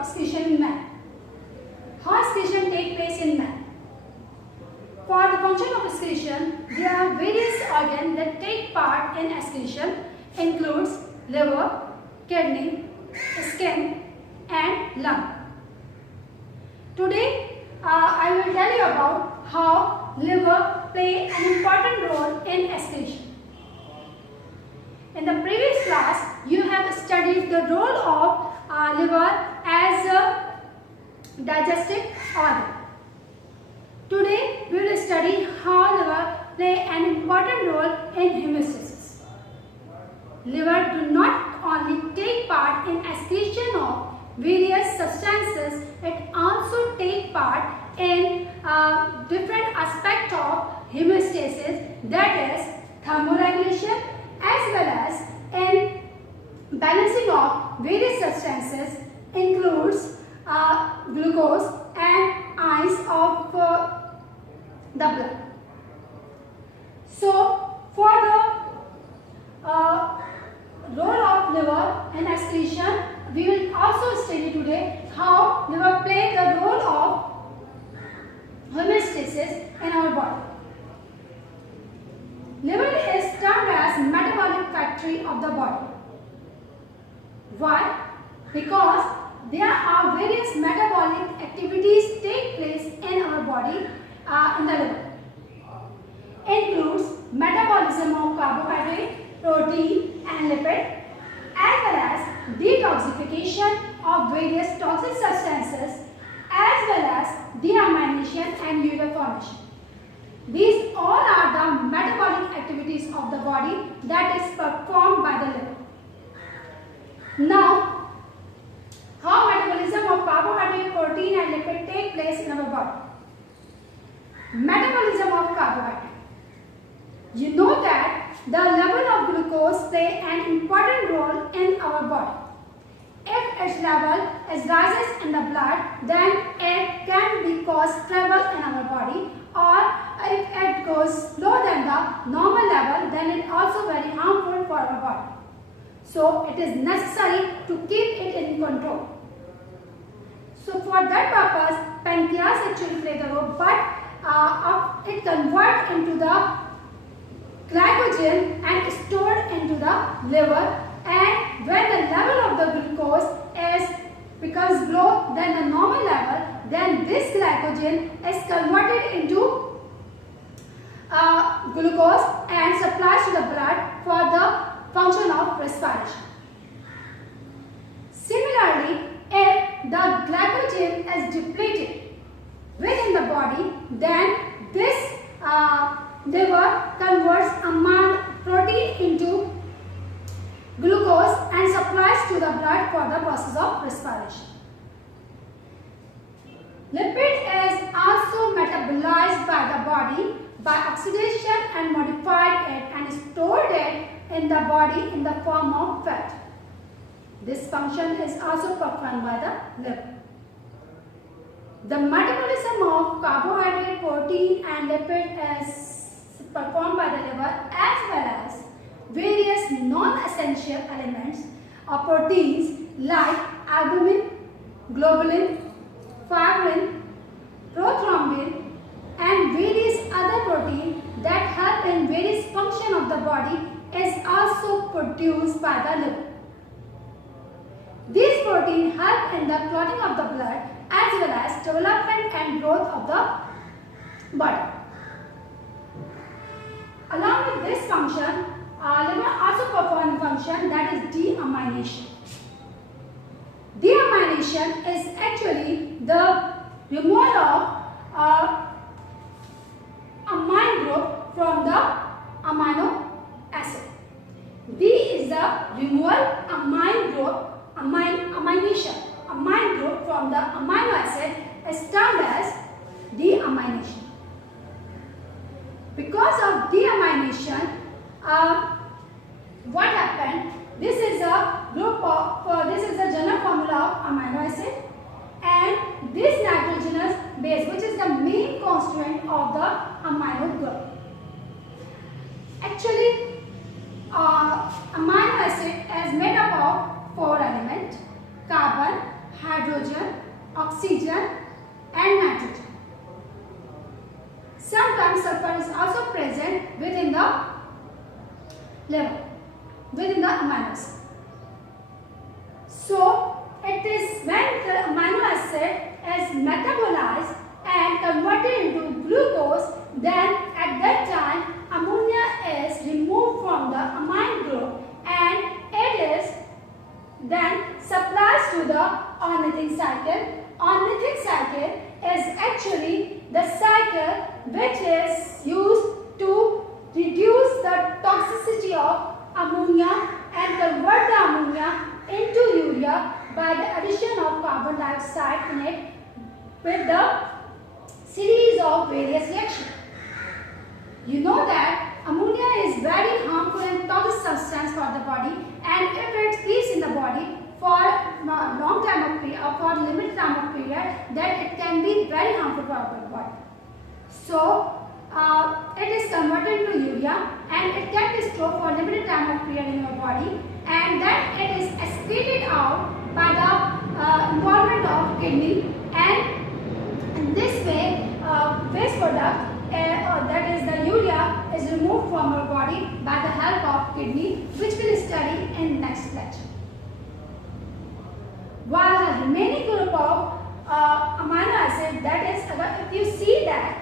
excretion in man. How excretion take place in man? For the function of excretion, there are various organs that take part in excretion, includes liver, kidney, skin, and lung. Today, I will tell you about how liver play an important role in excretion. In the previous class, you have studied the role of liver as a digestive organ. Today, we will study how liver play an important role in homeostasis. Liver do not only take part in excretion of various substances, it also take part in different aspect of homeostasis, that is thermoregulation, as well as in balancing of various substances, includes glucose and ions of the blood. So, for the role of liver in excretion, we will also study today how liver play the role of homeostasis in our body. Liver is termed as metabolic factory of the body. Why? Because there are various metabolic activities take place in our body in the liver. Includes metabolism of carbohydrate, protein and lipid, as well as detoxification of various toxic substances, as well as deamination and urea formation. These all are the metabolic activities of the body that is performed by the liver. Now, how metabolism of carbohydrate, protein and lipid take place in our body? Metabolism of carbohydrate. You know that the level of glucose play an important role in our body. If its level rises in the blood, then it can be cause trouble in our body, or if it goes lower than the normal level, then it also very harmful for our body. So it is necessary to keep it in control. So for that purpose, pancreas actually play the role, but it converts into the glycogen and stored into the liver, and when the level of the glucose becomes low than the normal level, then this glycogen is converted into glucose and supplies to the blood for the function of respiration. Similarly, if the glycogen is depleted within the body, then this liver converts protein into glucose and supplies to the blood for the process of respiration. Lipid is also metabolized by the body by oxidation and modified it and stored it in the body in the form of fat. This function is also performed by the liver. The metabolism of carbohydrate, protein and lipid is performed by the liver, as well as various non-essential elements or proteins like albumin, globulin, fibrin, prothrombin and various other proteins that help in various functions of the body is also produced by the liver. These proteins help in the clotting of the blood as well as development and growth of the body. Along with this function, liver also performs a function that is deamination. Deamination is actually the removal of amine group from the amino acid. D is the removal amine group, amination. Amine group from the amino acid is termed as deamination. Because of deamination, what happened? This is a group of this is the general formula of amino acid, and this nitrogenous base, which is the main constituent of the amino group. Actually, amino acid is made up of 4 elements: carbon, hydrogen, oxygen and nitrogen. Sometimes sulfur is also present within the liver, within the amino acid. So it is when the amino acid is metabolized and converted into glucose, then at that time ammonia is removed from the amine group and it is then supplies to the ornithine cycle. Ornithine cycle is actually the cycle which is used to reduce the toxicity of ammonia and convert the ammonia into urea by the addition of carbon dioxide in it with the series of various reactions. You know that ammonia is very harmful and toxic substance for the body, and if it stays in the body for a long time of period or for limited time of period, then it can be very harmful for our body. So it is converted into urea and it can be stored for a limited time of period in your body, and then it is excreted out by the involvement of kidney, and in this way waste product that is the urea is removed from our body by the help of kidney, which we will study in next lecture. While the remaining group of amino acid, that is, if you see that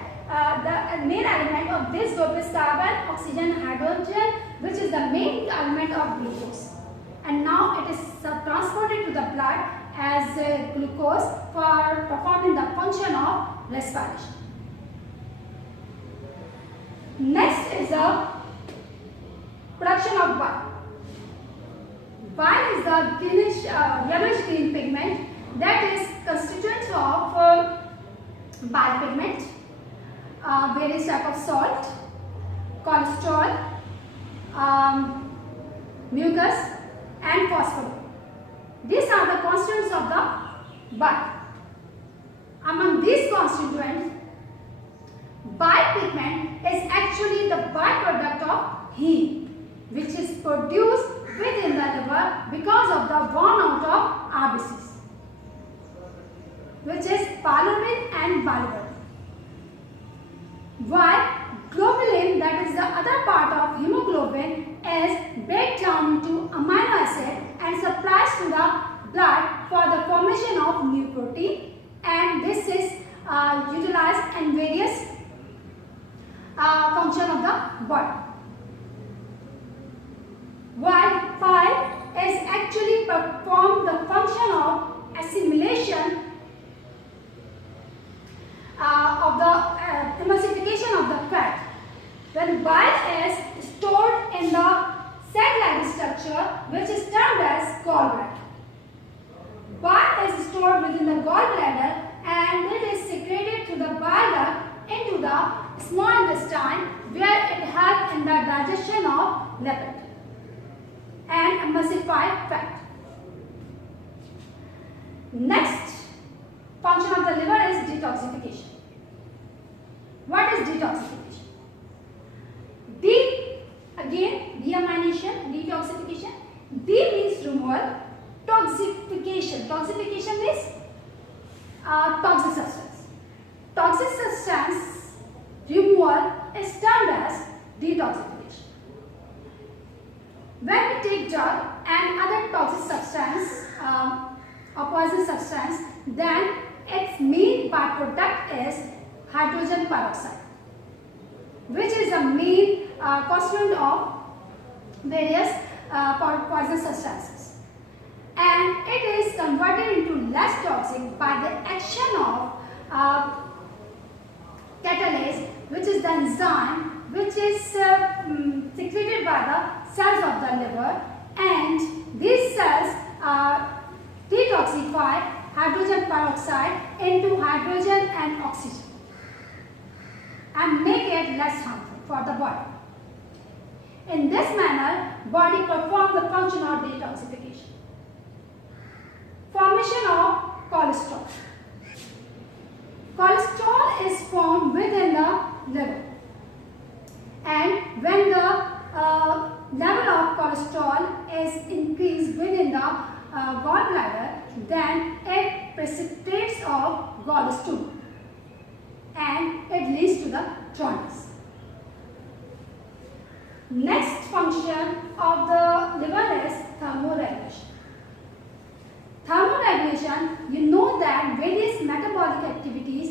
the main element of this group is carbon, oxygen, hydrogen, which is the main element of glucose, and now it is transported to the blood as glucose for performing the function of respiration. Next is the production of bile. Bile is the greenish, yellowish green pigment that is constituent of bile pigment, various type of salt, cholesterol, mucus and phosphorus. These are the constituents of the bile. Among these constituents, bile pigment is actually the byproduct of heme, which is produced within the liver because of the worn out of RBCs, which is bilirubin and bilirubin. While globulin, that is the other part of hemoglobin, is break down into amino acid and supplies to the blood for the formation of new protein, and this is utilized in various function of the body. While bile is actually perform the function of assimilation of the emulsification of the fat, when bile is stored in the sac-like structure, which is termed as gallbladder. Bile is stored within the gallbladder and it is secreted to the bile duct into the small intestine, where it helps in the digestion of lipid and emulsified fat. Next function of the liver is detoxification. What is detoxification? D, again deamination, detoxification. D means removal. Toxification. Toxification is toxic substance. Toxic substance removal is termed as detoxification. When we take drug and other toxic substance or poison substance, then its main byproduct is hydrogen peroxide, which is the main constituent of various poison substances, and it is converted into less toxic by the action of catalase, which is the enzyme which is secreted by the cells of the liver, and these cells detoxify hydrogen peroxide into hydrogen and oxygen and make it less harmful for the body. In this manner, body performs the function of detoxification. Formation of cholesterol. Cholesterol is formed within the liver, and when the level of cholesterol is increased within the gallbladder, then it of gallstone and it leads to the jaundice. Next function of the liver is thermoregulation. Thermoregulation, you know that various metabolic activities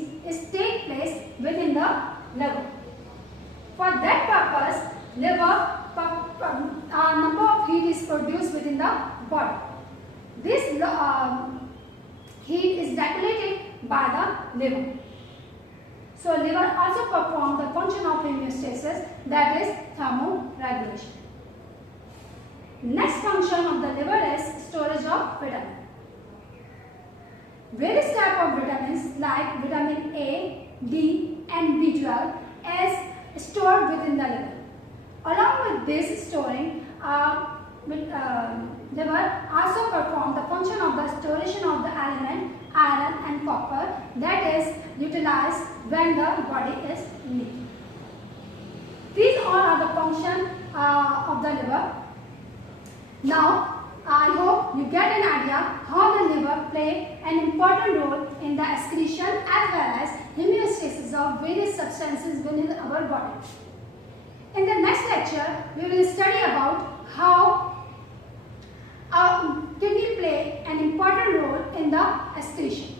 take place within the liver. For that purpose, liver number of heat is produced within the body. This heat is regulated by the liver. So liver also performs the function of homeostasis, that is thermoregulation. Next function of the liver is storage of vitamins. Various types of vitamins like vitamin A, D and B12 is stored within the liver. Along with this storing, liver also performs the function of the storage of the element iron and copper that is utilized when the body is needy. These all are the functions of the liver. Now, I hope you get an idea how the liver plays an important role in the excretion as well as homeostasis of various substances within our body. In the next lecture, we will study about how kidney play an important role in the excretion.